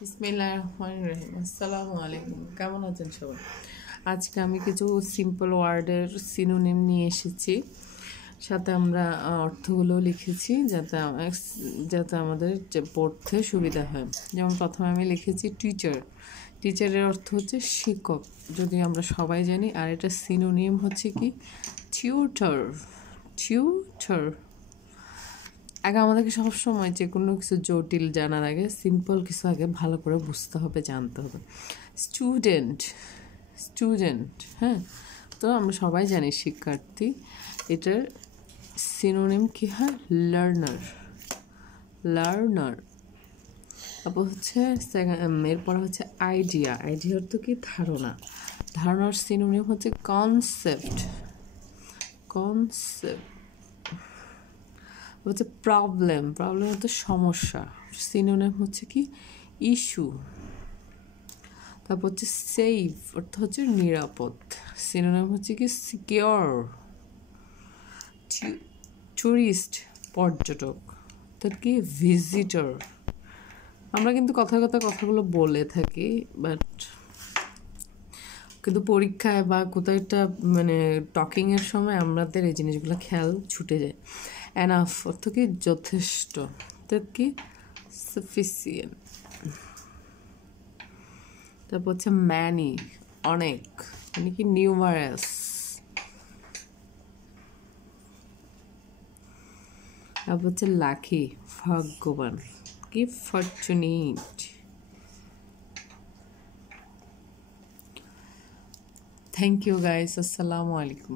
বিসমিল্লাহির রহমানির রহিম। আসসালামু আলাইকুম, কেমন আছেন সবাই? আজকে আমি কিছু সিম্পল ওয়ার্ডের সিনোনিম নিয়ে এসেছি, সাথে আমরা অর্থগুলো লিখেছি যাতে আমাদের পড়তে সুবিধা হয়। যেমন প্রথমে আমি লিখেছি টিচার। টিচারের অর্থ হচ্ছে শিক্ষক, যদি আমরা সবাই জানি। আর এটা সিনোনিম হচ্ছে কি টিউটর। টিউটর। আগে আমাদেরকে সবসময় যে কোনো কিছু জটিল জানার আগে সিম্পল কিছু আগে ভালো করে বুঝতে হবে, জানতে হবে। স্টুডেন্ট, স্টুডেন্ট, হ্যাঁ। তো আমরা সবাই জানি শিক্ষার্থী। এটার সিনোনিম কি হয়? লার্নার। লার্নার। তারপর হচ্ছে এরপর হচ্ছে আইডিয়া। আইডিয়ার তো কি ধারণা। ধারণার সিনোনিম হচ্ছে কনসেপ্ট। কনসেপ্ট হচ্ছে প্রবলেম। প্রবলেম হচ্ছে সমস্যা। সিনোনিম হচ্ছে কি ইস্যু। তারপর হচ্ছে সেফ, অর্থ হচ্ছে নিরাপদ। সিনোনিম হচ্ছে কি সিকিওর। টুরিস্ট, পর্যটক। অর্থাৎ কি ভিজিটর। আমরা কিন্তু কথাগুলো বলে থাকি, কিন্তু পরীক্ষায় বা কোথাও একটা টকিংয়ের সময় আমাদের এই জিনিসগুলো খেয়াল ছুটে যায়। এনাফ অর্থ কি যথেষ্ট। অর্থাৎ কি সাফিসিয়েন্ট। তারপর হচ্ছে ম্যানি, অনেক, মানে কি নিউমারাস। তারপর হচ্ছে লাকি, ভাগ্যবান, কি ফরচুনেট। থ্যাংক ইউ গাইস, আসসালামু আলাইকুম।